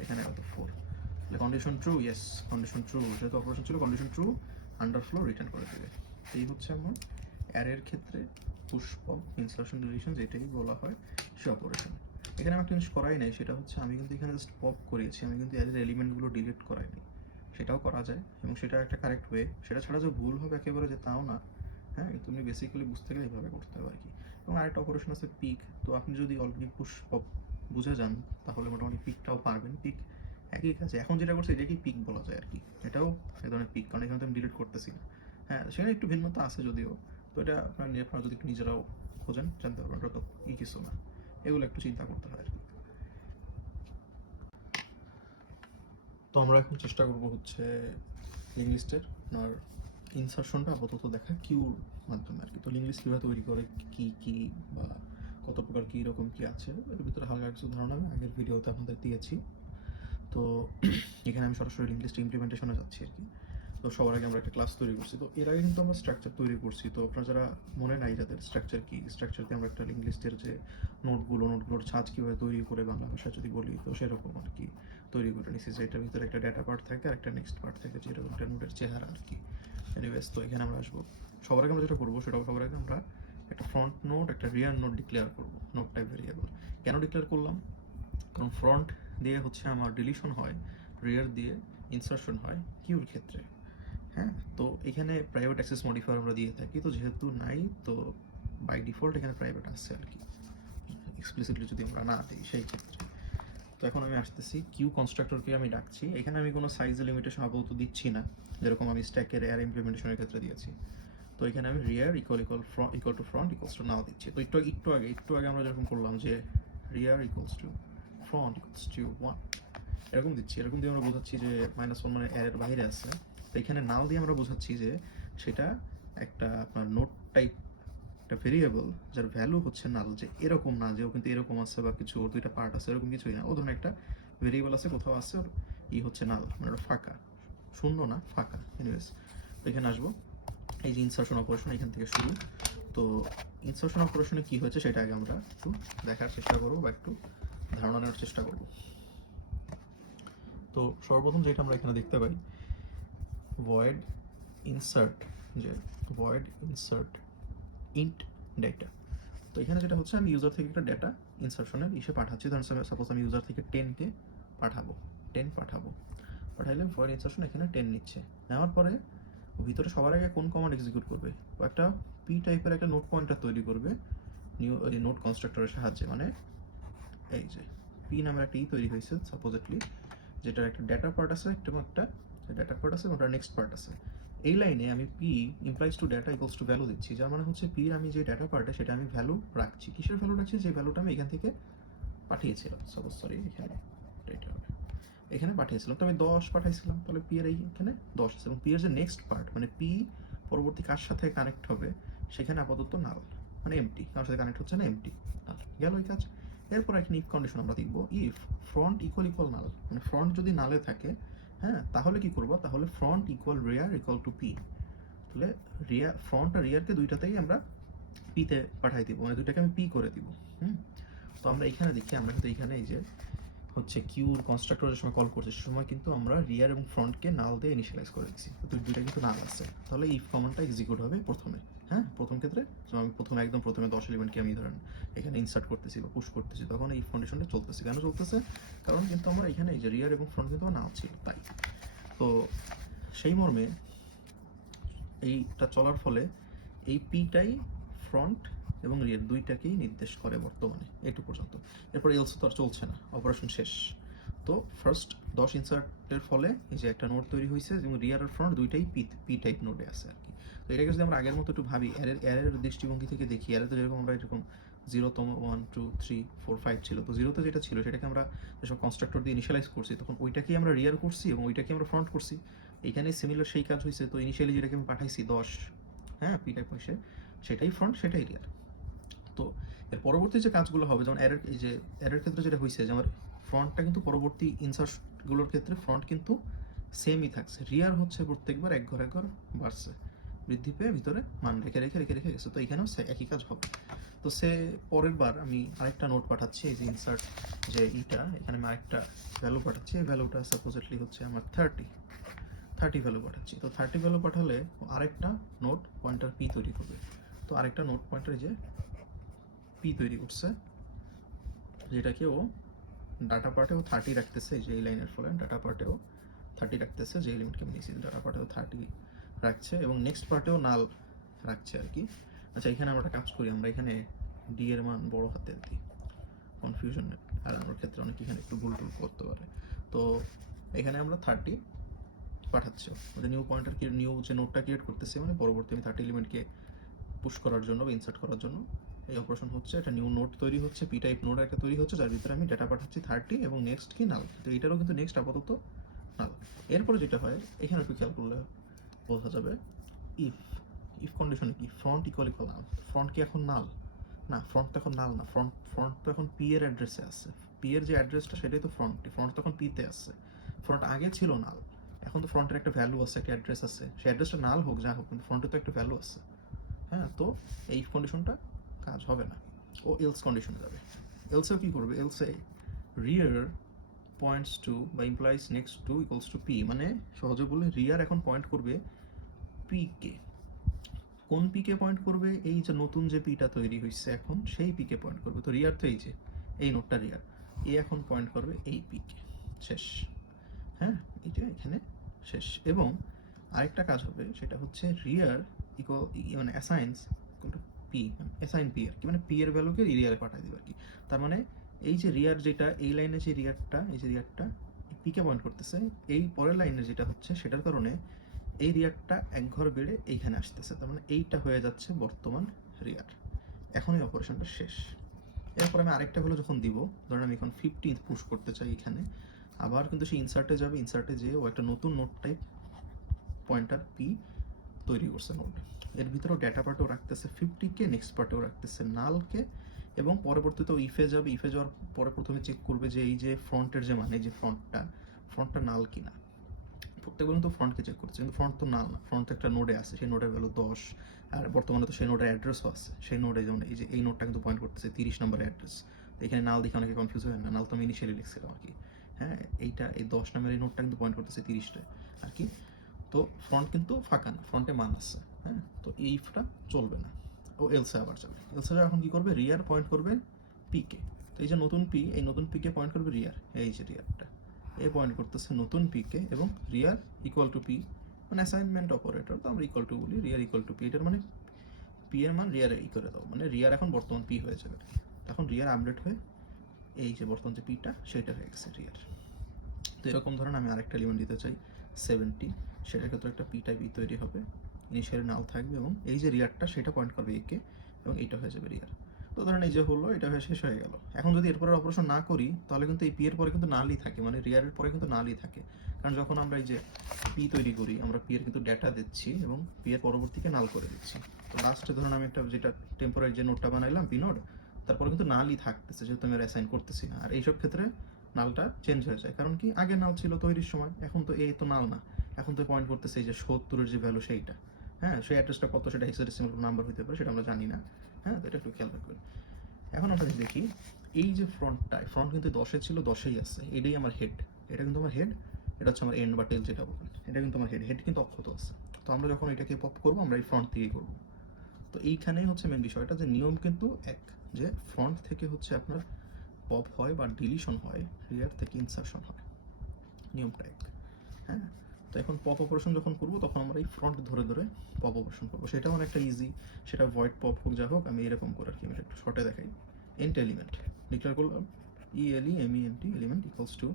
এখানে কত 4। Condition true, yes condition true, যেহেতু অপারেশন ছিল কন্ডিশন ট্রু, আন্ডারফ্লো রিটার্ন করে দেবে। এই হচ্ছে আমার অ্যারের ক্ষেত্রে পুশ পপ ইনসার্শন ডিলিশন, যেটাই বলা হয় সে অপারেশন। এখানে আমি একটা জিনিস করাই নাই, সেটা হচ্ছে আমি কিন্তু এখানে জাস্ট পপ করিয়েছি, আমি কিন্তু অ্যারের এলিমেন্টগুলো ডিলিট করাইনি। সেটাও করা যায় এবং সেটা একটা কারেক্ট ওয়ে, সেটা ছাড়া যে ভুল হবে একেবারে যে তাও না। হ্যাঁ, তুমি বেসিক্যালি বুঝতে গেলে এইভাবে করতে হবে আর কি। এবং আরেকটা অপারেশন আছে পিক, তো আপনি যদি অলরেডি পুশ পপ বুঝে যান তাহলে মোটামুটি পিকটাও পারবেন। পিক একই কাজে, এখন যেটা করছে এটাকেই পিক বলা যায় আর কি, এটাও এক ধরনের পিক, কারণ এখানে তো আমি ডিলিট করতেছি না। হ্যাঁ, সেখানে একটু ভিন্নতা আছে যদিও, তো এটা আপনারা যদি একটু নিজেরাও খোঁজেন জানতে পারবেন, ওটা তো কিছু না, এগুলো একটু চিন্তা করতে হয় আর কি। তো আমরা এখন চেষ্টা করবো হচ্ছে লিঙ্ক লিস্টের আপনার ইনসারশনটা আপাতত দেখা কিউর মাধ্যমে আর কি। তো লিঙ্ক লিস্ট কীভাবে তৈরি করে, কি কি বা কত প্রকার কী রকম কী আছে, এর ভিতরে হালকা কিছু ধারণা আমি আগের ভিডিওতে আপনাদের দিয়েছি। তো এখানে আমি সরাসরি লিঙ্ক লিস্ট ইমপ্লিমেন্টেশনে যাচ্ছি আর কি। তো সবার আগে আমরা একটা ক্লাস তৈরি করছি, তো এর আগে কিন্তু আমরা স্ট্রাকচার তৈরি করছি। তো আপনারা যারা মনে নাই যাদের স্ট্রাকচার কি, স্ট্রাকচারতে আমরা একটা লিঙ্ক লিস্টের যে নোটগুলোর ছাঁচ কীভাবে তৈরি করে বাংলা ভাষায় যদি বলি, তো সেরকম আর কি তৈরি করে নিচ্ছি, যে এটার ভিতরে একটা ডেটা পার্ট থাকে আর একটা নেক্সট পার্ট থাকে, যেরকম একটা নোটের চেহারা আর কি। এনিওয়েজ, তো এখানে আমরা আসবো, সবার আগে আমরা যেটা করবো সেটা সবার আগে আমরা একটা ফ্রন্ট নোট একটা রিয়ার নোট ডিক্লেয়ার করবো, নোট টাইপ ভেরিয়েবল। কেন ডিক্লেয়ার করলাম, কারণ ফ্রন্ট দিয়ে হচ্ছে আমার ডিলিশন হয়, রিয়ার দিয়ে ইনসার্শন হয় কিউর ক্ষেত্রে। হ্যাঁ, তো এখানে প্রাইভেট অ্যাক্সেস মডিফায়ার আমরা দিয়ে থাকি, তো যেহেতু নাই তো বাই ডিফল্ট এখানে প্রাইভেট আসছে আর কি, এক্সপ্লিসিটলি যদি আমরা না দিই সেই ক্ষেত্রে। তো এখন আমি আসতেছি কিউ কনস্ট্রাক্টরকে আমি ডাকছি, এখানে আমি কোনো সাইজ লিমিটেশন আপাতত দিচ্ছি না, যেরকম আমি স্ট্যাকের এয়ার ইমপ্লিমেন্টেশনের ক্ষেত্রে দিয়েছি। তো এখানে আমি rear equal to front equals to null দিচ্ছি। তো একটু আগে আমরা যেরকম করলাম যে rear equals to front equals to 1 এরকম দিচ্ছি, এরকম দিয়ে আমরা বোঝাচ্ছি যে -1 মানে এর বাইরে আছে। তো এখানে নাল দিয়ে আমরা বোঝাচ্ছি যে সেটা একটা আপনার নোট টাইপ একটা ভেরিয়েবল, যার ভ্যালু হচ্ছে নাল, যে এরকম না যে ও কিন্তু এরকম আছে বা কিছু ওর দুইটা পার্ট আছে, এরকম কিছুই না। ও ধরনের একটা ভেরিয়েবল আছে কোথাও আছে, ওর হচ্ছে নাল, মানে ওটা ফাঁকা, শূন্য না ফাঁকা। এনিওয়েজ, তো এখানে আসবো, এই যে ইনসার্শন অপারেশন এখান থেকে শুরু। তো ইনসার্শন অপারেশনে কি হয়েছে সেটা আগে আমরা একটু দেখার চেষ্টা করবো বা একটু ধারণা নেওয়ার চেষ্টা করবো। তো সর্বপ্রথম যেটা আমরা এখানে দেখতে পাই, void insert, যে void insert int data। তো এখানে যেটা হচ্ছে, আমি ইউজার থেকে একটা ডেটা ইনসার্শনের ইসে পাঠাচ্ছি, ধরুন সাপোজ আমি ইউজার থেকে 10কে পাঠাবো, পাঠাইলে void insertion এখানে 10 নিচ্ছে, নেওয়ার পরে ভিতরে সবার আগে কোন কমান্ড এক্সিকিউট করবে, একটা p টাইপের একটা নোট পয়েন্টার তৈরি করবে নিউ এই নোট কনস্ট্রাক্টরের সাহায্যে। মানে এই যে p নামের একটা তৈরি হয়েছে সাপোজেটলি, যেটার একটা ডেটা পার্ট আছে এবং একটা ডেটা পার্ট আছে এবং ওটার নেক্সট পার্ট আছে। এই লাইনে আমি p implies to data equals to value দিচ্ছি, যার মানে হচ্ছে p এর আমি যে ডেটা পার্টে সেটা আমি ভ্যালু রাখছি। কিসের ভ্যালু রাখছি, যে ভ্যালুটা আমি এখান থেকে পাঠিয়েছিলাম। সাপোজ সরি এখানে এটা হবে, এখানে পাঠিয়েছিলাম, তবে 10 পাঠাইছিলাম, তাহলে পি এর এইখানে 10 আছে, এবং পি এর যে নেক্সট পার্ট মানে পি পরবর্তী কার সাথে কানেক্ট হবে সেখানে আপাতত নাল, মানে এমটি, কার সাথে কানেক্ট হচ্ছে না, এমটি, নাল গেল এই কাজ। এরপর একটা ইফ কন্ডিশন আমরা দেখবো, ইফ ফ্রন্ট ইকুয়াল নাল, মানে ফ্রন্ট যদি নালে থাকে, হ্যাঁ, তাহলে কি করবো, তাহলে front equal rear equal to P, তাহলে রিয়ার, ফ্রন্ট আর রিয়ারকে দুইটাতেই আমরা পিতে পাঠাই দিব, মানে দুইটাকে আমি পি করে দিব। তো আমরা এখানে দেখি, আমরা কিন্তু এখানে এই যে হচ্ছে কিউর কনস্ট্রাক্টরের সময় কল করছি, সে সময় কিন্তু আমরা রিয়ার এবং ফ্রন্টকে নাল দিয়ে ইনিশিয়ালাইজ করে দিচ্ছি, তো দুইটা কিন্তু নাল আছে, তাহলে ইফ কমান্ডটা এক্সিকিউট হবে প্রথমে। হ্যাঁ, প্রথম ক্ষেত্রে যেমন আমি প্রথমে 10 এলিমেন্টকে আমি ধরেন এখানে ইনসার্ট করতেছি বা পুশ করতেছি, তখন এই কন্ডিশনটা চলতেছে। কেন চলতেছে? কারণ কিন্তু আমরা এখানে এই যে রিয়ার এবং ফ্রন্ট কিন্তু নাল ছিল, তাই। তো সেই মর্মে এইটা চলার ফলে এই পিটাই ফ্রন্ট এবং রিয়ার দুইটাকেই নির্দেশ করে বর্তমানে এইটু পর্যন্ত। এরপর এলস তো আর চলছে না, অপারেশন শেষ। তো ফার্স্ট 10 ইনসার্টের ফলে এই যে একটা নোড তৈরি হয়েছে, এবং রিয়ার আর ফ্রন্ট দুইটাই পি টাইপ নোডে আছে আর কি। তো এটাকে যদি আমরা আগের মতো একটু ভাবি, এর দৃষ্টিভঙ্গি থেকে দেখি, এর তো যেরকম আমরা এরকম 0তম 1 2 3 4 5 ছিল, তো 0তে যেটা ছিল সেটাকে আমরা যেসব কনস্ট্রাক্টর দিয়ে ইনিশিয়ালাইজ করছি, তখন ওইটাকেই আমরা রিয়ার করছি এবং ওইটাকে আমরা ফ্রন্ট করছি। এখানে সিমিলার সেই কাজ হয়েছে। তো ইনিশিয়ালি যেটাকে আমি পাঠাইছি 10, হ্যাঁ, পি টাইপ হয়েছে, সেটাই ফ্রন্ট সেটাই রিয়ার। তো এর পরবর্তী যে কাজগুলো হবে, যেমন এরর, এই যে এরর ক্ষেত্রে যেটা হয়েছে যে আমার ফ্রন্টটা কিন্তু পরবর্তী ইনসার্টগুলোর ক্ষেত্রে ফ্রন্ট কিন্তু সেমই থাকছে, রিয়ার হচ্ছে প্রত্যেকবার এক ঘর বাড়ছে, বৃদ্ধি পেয়ে ভিতরে মান রেখে রেখে রেখে রেখে গেছে। তো এখানেও একই কাজ হবে। তো সে পরের বার আমি আরেকটা নোট পাঠাচ্ছি, এই যে ইনসার্ট যে ইটা, এখানে আমি আরেকটা ভ্যালু পাঠাচ্ছি, এই ভ্যালুটা সাপোজেটলি হচ্ছে আমার 30 ভ্যালু পাঠাচ্ছি। তো 30 ভ্যালু পাঠালে আরেকটা নোট পয়েন্টার পি তৈরি করবে। তো আরেকটা নোট পয়েন্টার যে পি তৈরি করছে, যেটাকে ও ডাটা পার্টেও 30 রাখতেছে, যে এই লাইনের ফলে ডাটা পার্টেও 30 রাখতেছে, যে এলিমেন্টকে আমি নিয়েছি ডাটা পার্টেও 30 রাখছে, এবং নেক্সট পার্টেও নাল রাখছে আর কি। আচ্ছা, এখানে আমরা একটা কাজ করি, আমরা এখানে ডি এর মান বড় হাতের দিই, কনফিউশন আর আমার ক্ষেত্রে অনেক এখানে একটু ভুল টুল করতে পারে। তো এখানে আমরা 30 পাঠাচ্ছি, মানে নিউ পয়েন্টার কি নিউ যে নোটটা ক্রিয়েট করতেছি, মানে পরবর্তী আমি 30 এলিমেন্টকে পুশ করার জন্য বা ইনসার্ট করার জন্য এই অপারেশন হচ্ছে, একটা নিউ নোট তৈরি হচ্ছে, পি টাইপ নোট একটা তৈরি হচ্ছে, যার ভিতরে আমি ডেটা পাঠাচ্ছি 30 এবং নেক্সট কি নাল। তো এটারও কিন্তু নেক্সট আপাতত নাল। এরপরে যেটা হয় এখানে একটু খেয়াল করলে বোঝা যাবে, ইফ ইফ কন্ডিশনে কি ফ্রন্ট ইকুয়াল নাল, ফ্রন্ট কি এখন নাল? না, ফ্রন্ট তো এখন নাল না, ফ্রন্ট তো এখন পি এর অ্যাড্রেসে আছে, পি এর যে অ্যাড্রেসটা সেটাই তো ফ্রন্ট তো এখন পিতে আছে, ফ্রন্ট আগে ছিল নাল, এখন তো ফ্রন্টের একটা ভ্যালু আছে, একটা অ্যাড্রেস আছে, সেই অ্যাড্রেসটা নাল হোক যা হোক, কিন্তু ফ্রন্টে তো একটা ভ্যালু আছে। হ্যাঁ, তো এই কন্ডিশনটা কাজ হবে না, ও এলস কন্ডিশনে যাবে। এলসেও কি করবে, এলসে রিয়ার পয়েন্টস টু বা implies next to equals to p, মানে সহজে বললে রিয়ার এখন পয়েন্ট করবে পি কে। কোন পি কে পয়েন্ট করবে? এই যে নতুন যে পিটা তৈরি হয়েছে এখন, সেই পি কে পয়েন্ট করবে। তো রিয়ার তো এই যে এই নোটটা রিয়ার, এ এখন পয়েন্ট করবে এই পি কে। শেষ। হ্যাঁ, এটা এখানে শেষ। এবং আরেকটা কাজ হবে, সেটা হচ্ছে রিয়ার ইকুয়াল, মানে assigns equal to P, assign P আর কি, মানে পি এর ভ্যালুকে রিয়ারে পাঠিয়ে দেবে আর কি। তার মানে এই যে রিয়ার, যেটা এই লাইনে যে রিয়ারটা, এই যে রিয়ারটা পি কে পয়েন্ট করতেছে, এই পরের লাইনে যেটা হচ্ছে সেটার কারণে এই রিয়ারটা এক ঘর বেড়ে এইখানে আসতেছে, তার মানে এইটা হয়ে যাচ্ছে বর্তমান রিয়ার। এখন এই অপারেশনটা শেষ। এরপর আমি আরেকটা ভ্যালু যখন দিব, ধরেন আমি এখন 50 পুশ করতে চাই এখানে, আবার কিন্তু সেই ইনসার্টে যাবে, ইনসার্টে যেয়ে ও একটা নতুন নোট টাইপ পয়েন্টার পি তৈরি করছে নোড, এর ভিতরেও ডেটা পার্টেও রাখতেছে 50কে, নেক্সট পার্টেও রাখতেছে নালকে, এবং পরবর্তীতে ইফে যাবে, ইফে যাওয়ার পরে প্রথমে চেক করবে যে এই যে ফ্রন্টের যে মানে যে ফ্রন্টটা নাল কিনা। প্রত্যেকবার কিন্তু ফ্রন্টকে চেক করছে, কিন্তু ফ্রন্ট তো নাল না, ফ্রন্ট একটা নোডে আছে, সেই নোডের ভ্যালু 10, আর বর্তমানে তো সেই নোডের অ্যাড্রেসও আছে, সেই নোডে যেমন এই যে এই নোডটা কিন্তু পয়েন্ট করতেছে 30 নম্বরের অ্যাড্রেস। তো এখানে নাল দেখে অনেকে কনফিউজ হয় না, নাল তো আমি ইনিশিয়ালি লিখছিলাম আর কি। হ্যাঁ, এইটা এই 10 নম্বরের এই নোটটা কিন্তু পয়েন্ট করতেছে 30টা আর কি। তো ফ্রন্ট কিন্তু ফাঁকা না, ফ্রন্টে মান আছে। হ্যাঁ, তো এই ইফটা চলবে না, ও এলসে আবার যাবে। এলসে এখন কি করবে, রিয়ার পয়েন্ট করবে পিকে। তো এই যে নতুন পি, এই নতুন পিকে পয়েন্ট করবে রিয়ার, এই যে রিয়ারটা এ পয়েন্ট করতেছে নতুন পিকে, এবং রিয়ার ইকুয়াল টু পি, মানে অ্যাসাইনমেন্ট অপারেটর, তো আমরা ইকুয়াল টু বলি, রিয়ার ইকুয়াল টু পি, এটার মানে পি এর মান রিয়ারে ই করে দাও, মানে রিয়ার এখন বর্তমান পি হয়ে যাবে। এখন রিয়ার আপডেট হয়ে এই যে বর্তমান যে পিটা সেটা হয়ে গেছে রিয়ার। তো এরকম ধরেন আমি আরেকটা এলিমেন্ট দিতে চাই 70, সেটার ক্ষেত্রে একটা পি টাইপ ই তৈরি হবে, ইনিশিয়ালি নাল থাকবে, এবং এই যে রিয়ারটা সেটা পয়েন্ট করবে একে, এবং এইটা হয়ে যাবে রিয়ার। তো ধরেন এই যে হলো, এটা হয়ে শেষ হয়ে গেল। এখন যদি এরপরে অপারেশন না করি তাহলে কিন্তু এই পি এর পরে কিন্তু নালই থাকে, মানে রিয়ারের পরে কিন্তু নালই থাকে। কারণ যখন আমরা এই যে পি তৈরি করি আমরা পি এর কিন্তু ডেটা দিচ্ছি এবং পি এর পরবর্তীকে নাল করে দিচ্ছি। তো লাস্টে ধরুন আমি একটা যেটা টেম্পোরারি যে নোটটা বানাইলাম পি নোড, তারপরে কিন্তু নালই থাকতেছে যেহেতু আমি অ্যাসাইন করতেছি না। আর এইসব ক্ষেত্রে নালটা চেঞ্জ হয়ে যায়, কারণ কি আগে নাল ছিল তৈরির সময়, এখন তো এই তো নাল না, এখন তো পয়েন্ট করতেছে এই যে 70-এর যে ভ্যালু সেইটা। হ্যাঁ, সেই অ্যাড্রেসটা কত সেটা হেক্সাডেসিমাল নাম্বার হতে পারে, সেটা আমরা জানি না। হ্যাঁ, তো এটা একটু খেয়াল রাখবেন। এখন আমরা যদি দেখি এই যে ফ্রন্টটায়, ফ্রন্ট কিন্তু 10-এ ছিল, 10-এই আছে, এটাই আমার হেড, এটা কিন্তু আমার হেড, এটা হচ্ছে আমার এন্ড বা টেল যেটা বলেন, এটা কিন্তু আমার হেড, হেড কিন্তু অক্ষত আছে। তো আমরা যখন এটাকে পপ করবো আমরা এই ফ্রন্ট থেকেই করবো। তো এইখানেই হচ্ছে মেন বিষয়টা, যে নিয়ম কিন্তু এক, যে ফ্রন্ট থেকে হচ্ছে আপনার পপ হয় বা ডিলিশন হয়, রিয়ার থেকে ইনসারশন হয়, নিয়মটা এক। হ্যাঁ, তো এখন পপ অপারেশন যখন করবো তখন আমরা এই ফ্রন্ট ধরে ধরে পপ অপারেশন করবো, সেটাও অনেকটা ইজি। সেটা ভয়েড পপ হোক যা হোক, আমি এরকম করে আর কি, আমি একটু শর্টে দেখাই। এন্ট এলিমেন্ট ডিক্লেয়ার করলাম, ELEMENT element equals to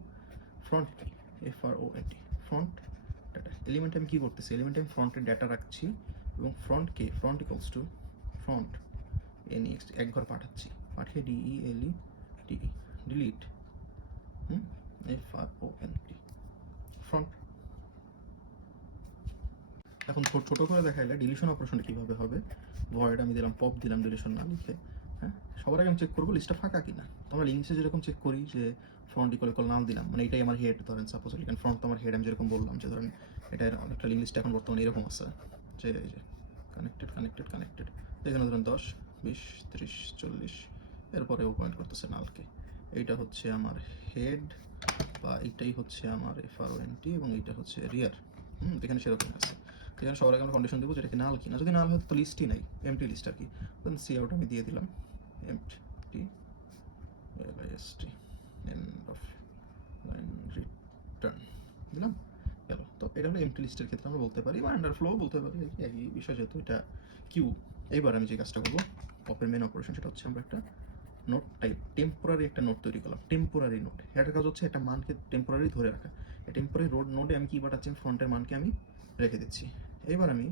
front কি, FRONT, ফ্রন্ট ডাটা। এলিমেন্টে আমি কী করতেছি, এলিমেন্টে আমি ফ্রন্টের ডাটা রাখছি এবং ফ্রন্টকে, front equals to front NEXT এক ঘর পাঠাচ্ছি, পাঠিয়ে DELETE ডিলিট FRONT ফ্রন্ট। এখন ছোট করে দেখাইলে ডিলিশন অপারেশনটা কীভাবে হবে, ভয়েড আমি দিলাম, পপ দিলাম, ডিলিশন না লিখে। হ্যাঁ, সবার আগে আমি চেক করবো লিস্টটা ফাঁকা কিনা। তো আমরা লিঙ্কসে যেরকম চেক করি যে ফ্রন্ট ইকুয়াল নাল দিলাম, মানে এটাই আমার হেড ধরেন, সাপোজ লিখেন ফ্রন্ট তো আমার হেড, আমি যেরকম বললাম যে ধরেন এটার একটা লিঙ্ক লিস্ট এখন বর্তমানে এরকম আছে যে এই যে কানেক্টেড এখানে ধরেন 10, 20, 30, 40, এরপরে ও পয়েন্ট করতেছে নালকে। এইটা হচ্ছে আমার হেড বা এইটাই হচ্ছে আমার FRONT এবং এইটা হচ্ছে রিয়ার। এখানে সেরকম আছে। এখানে সবার আগে আমরা কন্ডিশন দেবো যেটা কি নাল কিনা, যদি নাল হয় তো লিস্টই নাই, এমটি লিস্ট আর কি। দেন সি আউট আমি দিয়ে দিলাম empty LIST end of line return দিলাম, গেল। তো এটা হলো এমটি লিস্টের ক্ষেত্রে আমরা বলতে পারি, বা আন্ডারফ্লো বলতে পারি, একই বিষয় যেহেতু এটা কিউ। এইবার আমি যে কাজটা করবো পপের মেন অপারেশন, সেটা হচ্ছে আমরা একটা নোট টাইপ টেম্পোরারি একটা নোট তৈরি করলাম, টেম্পোরারি নোট। এটার কাজ হচ্ছে একটা মানকে টেম্পোরারি ধরে রাখা। এই টেম্পোরারি নোটে আমি কি পাঠাচ্ছি, ফ্রন্টের মানকে আমি রেখে দিচ্ছি। এবার আমি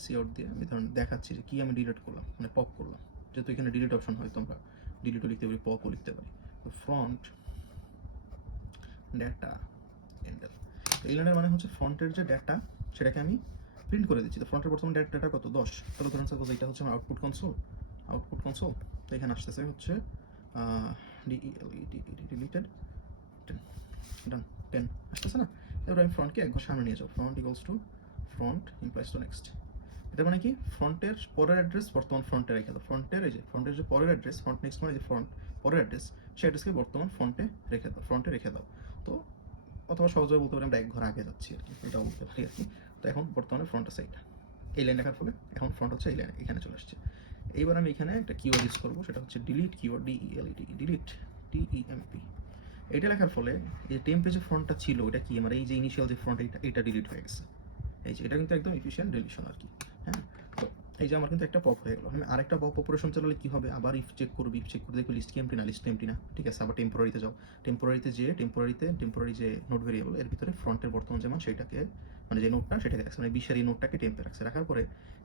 সি আউট দিয়ে আমি ধরুন দেখাচ্ছি যে কি আমি ডিলিট করলাম, মানে পপ করলাম, যেহেতু এখানে ডিলিট অপশন হয় তো আমরা ডিলিটও লিখতে পারি, পপও লিখতে পারি। তো ফ্রন্ট ডেটা এন্ডেল, এই লাইনের মানে হচ্ছে ফ্রন্টের যে ডেটা সেটাকে আমি প্রিন্ট করে দিচ্ছি। তো ফ্রন্টের বর্তমান ডেটা কত, 10। তাহলে ধরুন সাপোজ এটা হচ্ছে আমার আউটপুট কনসোল। তো এখানে আসতেছে হচ্ছে ডিলিটেড 10, ডান 10 আসতেছে না। এবার আমি ফ্রন্টকে এক ঘর সামনে নিয়ে যাবো, front equals to front implies to next. এটা মানে কি, ফ্রন্টের পরের অ্যাড্রেস বর্তমান ফ্রন্টে রেখে দাও, ফ্রন্টের এই যে ফ্রন্টের যে পরের অ্যাড্রেস, ফ্রন্ট নেক্সট মানে যে ফ্রন্ট পরের অ্যাড্রেস, সেই অ্যাড্রেসকে বর্তমান ফ্রন্টে রেখে দাও। তো অথবা সহজভাবে বলতে পারি আমরা এক ঘর আগে যাচ্ছি আর কি, এটাও বলতে পারি আর কি। তো এখন বর্তমানে ফ্রন্ট আছে এইটা, এই লাইন দেখার ফলে এখন ফ্রন্ট হচ্ছে এই লাইনে এখানে চলে আসছে। এইবার আমি এখানে একটা কিওয়ার্ড ইউজ করবো, সেটা হচ্ছে ডিলিট কিওয়ার্ড, ডিলিট TEMP। এইটা লেখার ফলে এই টেম্পে যে ফ্রন্টটা ছিল ওটা কি আমার এই যে ইনিশিয়াল যে ফ্রন্ট, এটা ডিলিট হয়ে গেছে। এই যে এটা কিন্তু একদম এফিশিয়েন্ট ডিলিশন আর কি। হ্যাঁ, তো এই যে আমার কিন্তু একটা পপ হয়ে গেলো। আমি আরেকটা পপ অপারেশন চালালে কি হবে, আবার ইফ চেক করবি, চেক করে দেখবো লিস্ট কি এমটি না, লিস্ট এমটি না, ঠিক আছে। আবার টেম্পোরারিতে যাও, টেম্পোরারি যে নোট ভেরিয়েবল এর ভিতরে ফ্রন্টের বর্তমান যেমন সেটাকে, মানে যে নোটটা সেটাকে রাখছে, মানে 20-এর এই নোটটাকে টেম্পে রাখছে। রাখার পরে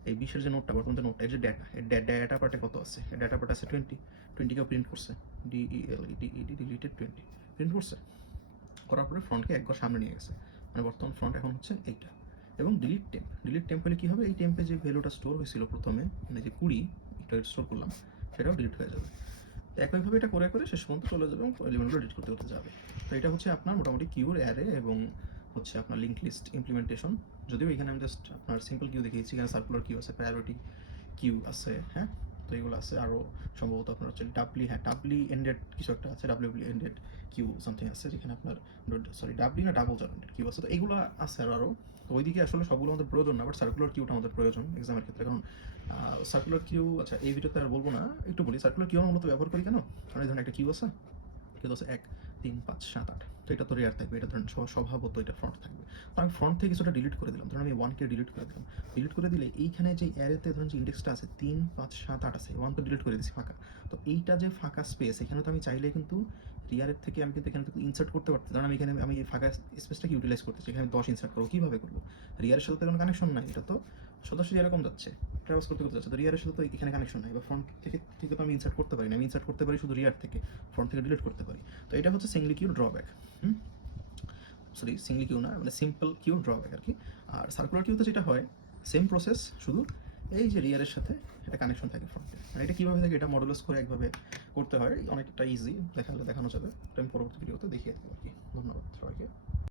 এই 20-এর যে নোটটা বর্তমান যে নোটটা, এর যে ডাটা, এর ডাটা পার্টে কত আছে, এর ডাটা পার্ট আছে 20কেও প্রিন্ট করছে, ডিলিটেড 20 প্রিন্ট করছে। করার পরে ফ্রন্টকে এক ঘর সামনে নিয়ে গেছে, মানে বর্তমান ফ্রন্ট এখন হচ্ছে এইটা। এবং ডিলিট টেম্প হলে কী হবে, এই টেম্পে যে ভ্যালুটা স্টোর হয়েছিল প্রথমে, মানে যে 20 এটা স্টোর করলাম, সেটাও ডিলিট হয়ে যাবে। তো একইভাবে এটা করে শেষ পর্যন্ত চলে যাবে এবং এলিমেন্টগুলো ডিলিট করতে যাবে। তো এটা হচ্ছে আপনার মোটামুটি কিউর অ্যারে এবং হচ্ছে আপনার লিঙ্ক লিস্ট ইমপ্লিমেন্টেশন। যদিও এখানে আমি জাস্ট আপনার সিম্পল কিউ দেখিয়েছি, এখানে সার্কুলার কিউ আছে, প্রায়োরিটি কিউ আছে। হ্যাঁ, তো এগুলো আছে আরও সম্ভবত আপনার হচ্ছে ডাবলি এন্ডেড কিছু একটা আছে, ডাব্লিউ এন্ডেড কিউ সামথিং আছে, যেখানে আপনার ডাবলি না ডাবল এন্ডেড কিউ আছে। তো এগুলো আছে আরও। তো ওইদিকে আসলে সবগুলো আমাদের প্রয়োজন না, বাট সার্কুলার কিউটা আমাদের প্রয়োজন এক্সামের ক্ষেত্রে। কারণ সার্কুলার কিউ, আচ্ছা এই ভিডিওতে আর বলবো না, একটু বলি সার্কুলার কিউ আমরা মূলত ব্যবহার করি কেন। কারণ এই ধরনের একটা কিউ আছে, কিন্তু হচ্ছে 1, 3, 5, 7, 8, তো এটা তো রেয়ার থাকবে, এটা ধরেন স্বভাবত এটা ফ্রন্ট থাকবে। তো আমি ফ্রন্ট থেকে কিছুটা ডিলিট করে দিলাম, ধরুন আমি 1কে ডিলিট করে দিলাম। ডিলিট করে দিলে এইখানে যে অ্যারেতে ধরুন যে ইন্ডেক্সটা আছে 3, 5, 7, 8 আছে, 1 তো ডিলিট করে দিচ্ছি ফাঁকা। তো এইটা যে ফাঁকা স্পেস, এখানে তো আমি চাইলে কিন্তু রিয়ারের থেকে আমি কিন্তু এখানে ইনসার্ট করতে পারছি, কারণ আমি এখানে এই ফাঁকা স্পেসটাকে ইউটিলাইজ করতেছি। এখানে 10 ইনসার্ট করবো, কীভাবে করবো, রিয়ারের সাথে কোনো কানেকশন নাই, এটা তো সদস্য এরকম যাচ্ছে। ট্রাভার্স করতে করতে যাচ্ছে, তো রিয়ারের সাথে তো এখানে কানেকশন নাই, বা ফ্রন্ট থেকে তো আমি ইনসার্ট করতে পারি না, আমি ইনসার্ট করতে পারি শুধু রিয়ার থেকে, ফ্রন্ট থেকে ডিলিট করতে পারি। তো এটা হচ্ছে Singoli Q drawback. Sorry, Singoli Q না, মানে সিম্পল কিউ ড্রব্যাক আর কি। আর সার্কুলার কিউতে যেটা হয় সেম প্রসেস, শুধু এই যে রিয়ারের সাথে এটা কানেকশন থাকে ফ্রন্টে। মানে এটা কীভাবে থাকে, এটা মডুলাস করে একভাবে করতে হয়, অনেকটা ইজি, দেখানো যাবে, এটা আমি পরবর্তী ভিডিওতে দেখিয়ে দেবো আর কি। ধন্যবাদ সবাইকে।